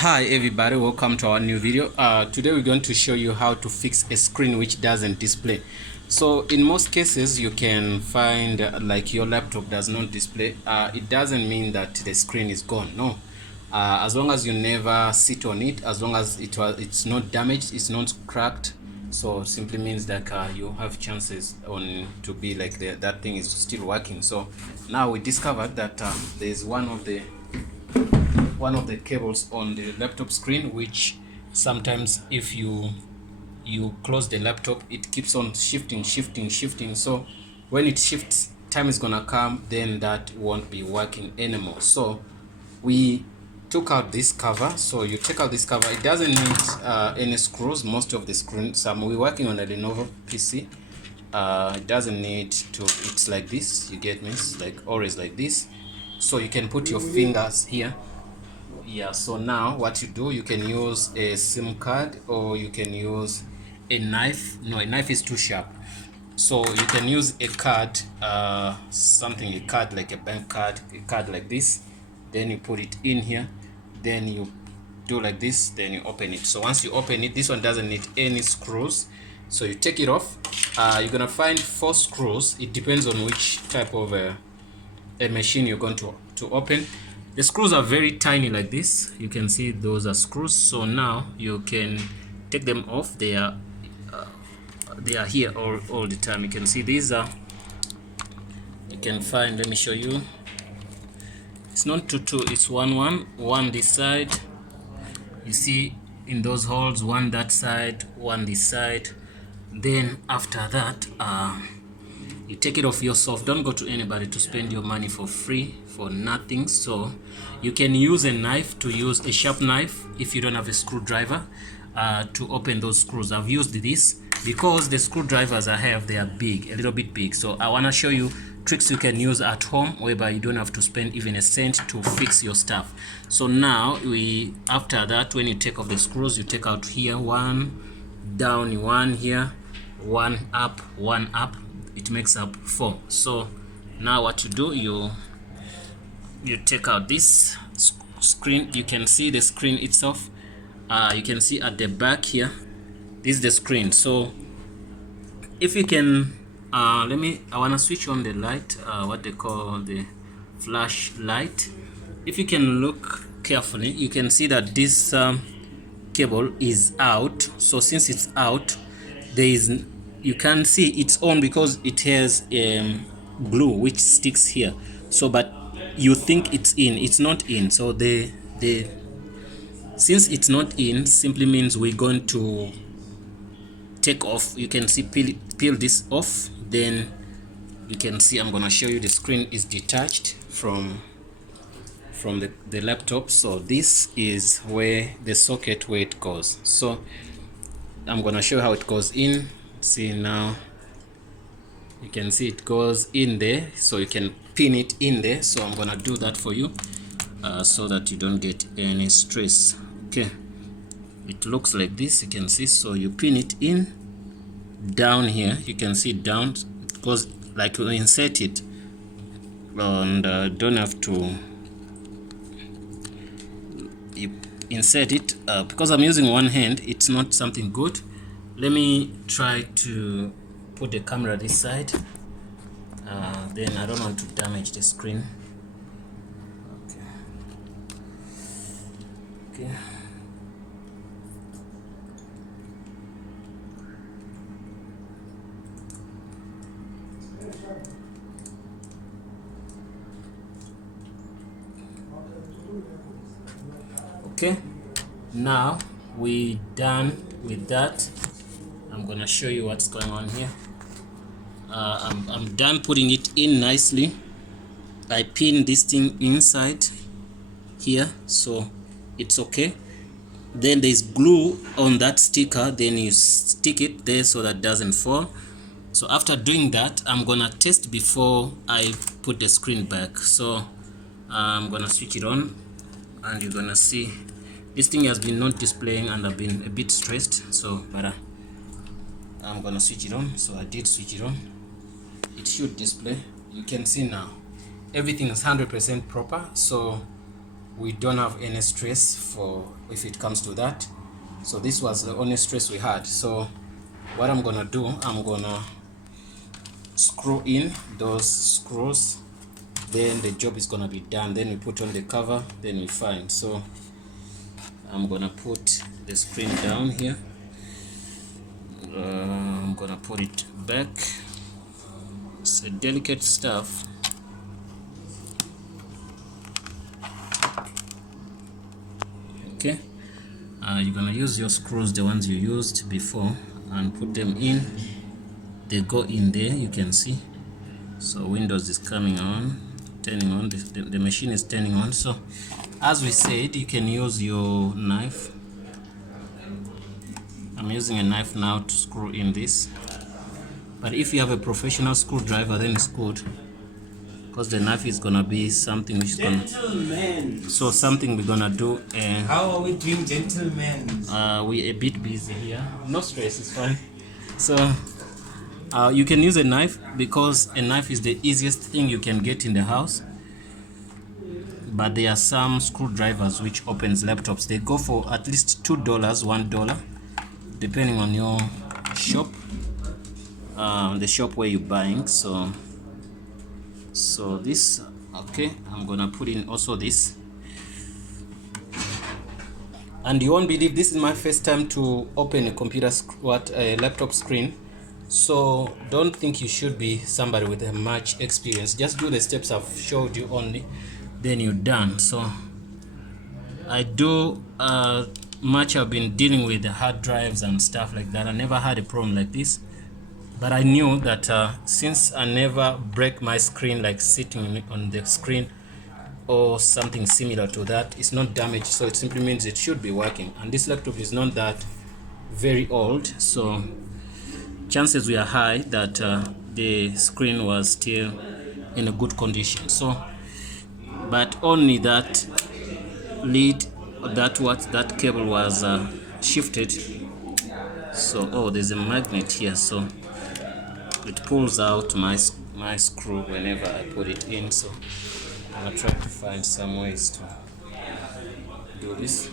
Hi everybody, welcome to our new video. Today we're going to show you how to fix a screen which doesn't display. So in most cases you can find like your laptop does not display. It doesn't mean that the screen is gone. No, as long as you never sit on it, as long as it's not damaged, it's not cracked, so simply means that you have chances on to be like that thing is still working. So now we discovered that there's one of the cables on the laptop screen which sometimes if you close the laptop, it keeps on shifting. So when it shifts, time is gonna come, then that won't be working anymore. So we took out this cover. So you take out this cover, it doesn't need any screws. Most of the screens, we're working on a Lenovo PC, it doesn't need to, it's like this, you get me, it's like always like this. So you can put your fingers here. Yeah, so now what you do, you can use a SIM card or you can use a knife. No, a knife is too sharp, so you can use a card, a card like a bank card, a card like this. Then you put it in here, then you do like this, then you open it. So once you open it, this one doesn't need any screws, so you take it off. You're gonna find 4 screws. It depends on which type of a machine you're going to open. The screws are very tiny like this. You can see those are screws. So now you can take them off. They are here all the time. You can see these are, you can find, let me show you, it's not 2 it's 1 this side. You see in those holes, 1 that side, 1 this side. Then after that you take it off yourself. Don't go to anybody to spend your money for free for nothing. So you can use a knife, to use a sharp knife if you don't have a screwdriver to open those screws. I've used this because the screwdrivers I have, they are big, a little bit big. So I want to show you tricks you can use at home whereby you don't have to spend even a cent to fix your stuff. So now after that, when you take off the screws, you take out here 1 down, 1 here, 1 up, 1 up. It makes up 4. So now what you do, you take out this screen. You can see the screen itself. You can see at the back here, this is the screen. So if you can I want to switch on the light, what they call the flashlight. If you can look carefully, you can see that this cable is out. So since it's out, you can see it's on because it has glue which sticks here. So but you think it's in, it's not in. So since it's not in, simply means we're going to take off. You can see, peel this off. Then you can see, I'm gonna show you, the screen is detached from the laptop. So this is where the socket, where it goes. So I'm gonna show you how it goes in. See, now you can see it goes in there, so you can pin it in there. So I'm gonna do that for you so that you don't get any stress. Okay, it looks like this, you can see. So you pin it in down here, you can see down. It goes like you insert it, and don't have to, you insert it. Because I'm using one hand, it's not something good. Let me try to put the camera this side, then I don't want to damage the screen. Okay. Okay, now we're done with that. I'm gonna show you what's going on here. I'm done putting it in nicely. I pin this thing inside here, so it's okay. Then there's glue on that sticker, then you stick it there so that it doesn't fall. So after doing that, I'm gonna test before I put the screen back. So I'm gonna switch it on, and you're gonna see this thing has been not displaying and I've been a bit stressed. So but I'm gonna switch it on. So I did switch it on. It should display. You can see now everything is 100% proper. So we don't have any stress for if it comes to that. So this was the only stress we had. So what I'm gonna do, I'm gonna screw in those screws, then the job is gonna be done. Then we put on the cover, then we find. So I'm gonna put the screen down here. I'm gonna put it back. It's a delicate stuff. Okay, you're gonna use your screws, the ones you used before, and put them in. They go in there, you can see. So Windows is coming on, turning on, the machine is turning on. So as we said, you can use your knife. I'm using a knife now to screw in this, but if you have a professional screwdriver, then it's good, because the knife is gonna be something which is gonna, so something we're gonna do. How are we doing, gentlemen? We're a bit busy here. No stress, it's fine. So you can use a knife, because a knife is the easiest thing you can get in the house. But there are some screwdrivers which opens laptops. They go for at least $2, $1, depending on your shop, the shop where you're buying. So this, okay, I'm gonna put in also this. And you won't believe, this is my first time to open a computer, a laptop screen. So don't think you should be somebody with much experience. Just do the steps I've showed you only, then you're done. So I do much. I've been dealing with the hard drives and stuff like that. I never had a problem like this, but I knew that since I never break my screen, like sitting on the screen or something similar to that, it's not damaged, so it simply means it should be working. And this laptop is not that very old, so chances were high that the screen was still in a good condition. So but only that lead, that cable was shifted. So oh, there's a magnet here, so it pulls out my screw whenever I put it in. So I'm gonna try to find some ways to do this.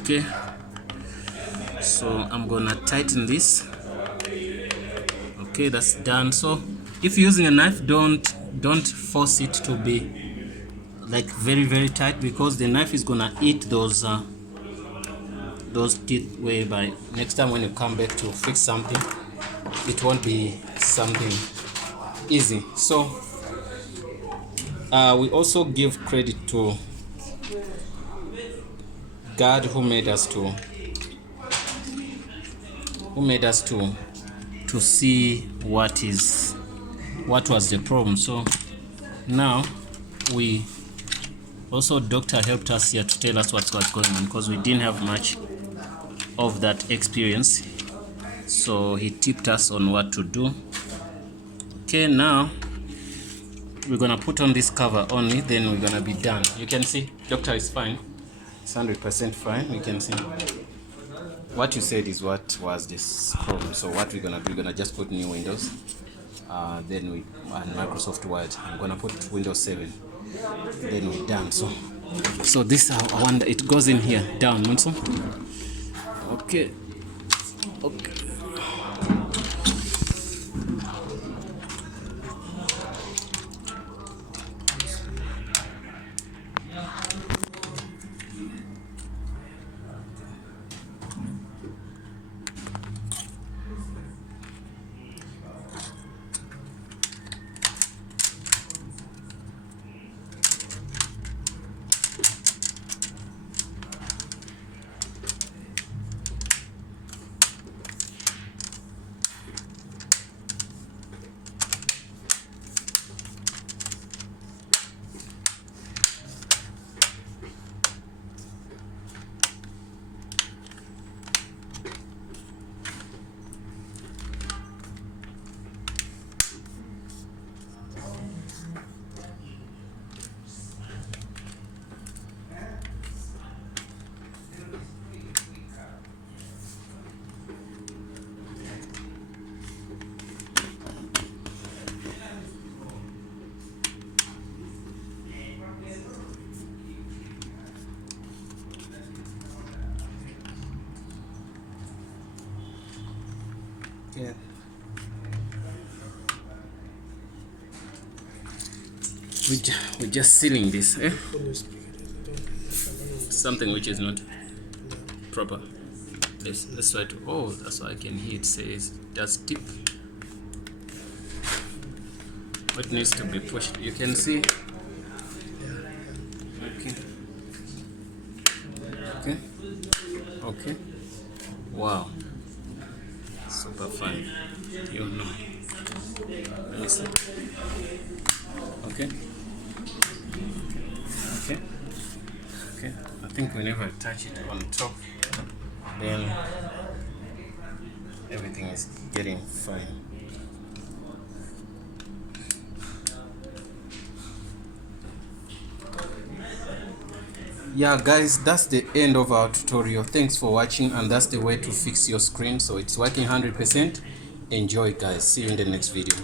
Okay, so I'm gonna tighten this. Okay, that's done. So if you're using a knife, don't force it to be like very tight, because the knife is gonna eat those teeth, whereby next time when you come back to fix something, it won't be something easy. So we also give credit to God, who made us to see what was the problem. So now we also, doctor helped us here to tell us what's going on, because we didn't have much of that experience. So he tipped us on what to do. Okay, now we're gonna put on this cover only, then we're gonna be done. You can see doctor is fine, it's 100% fine. You can see what you said is what was this problem. So what we're gonna do, we're gonna just put new Windows, then we and Microsoft Word. I'm gonna put Windows 7, then we're done. So this, I wonder, it goes in here down, Monson. Okay. Yeah. We're just sealing this, eh? Something which is not proper. Let's try to. Oh, that's why I can hear it says does tip. What needs to be pushed? You can see. Okay. Okay. Okay. Wow. Super fine. You know. Let me see. Okay. Okay. Okay. I think whenever I touch it on top, then everything is getting fine. Yeah guys, that's the end of our tutorial. Thanks for watching, and that's the way to fix your screen so it's working 100%. Enjoy guys, see you in the next video.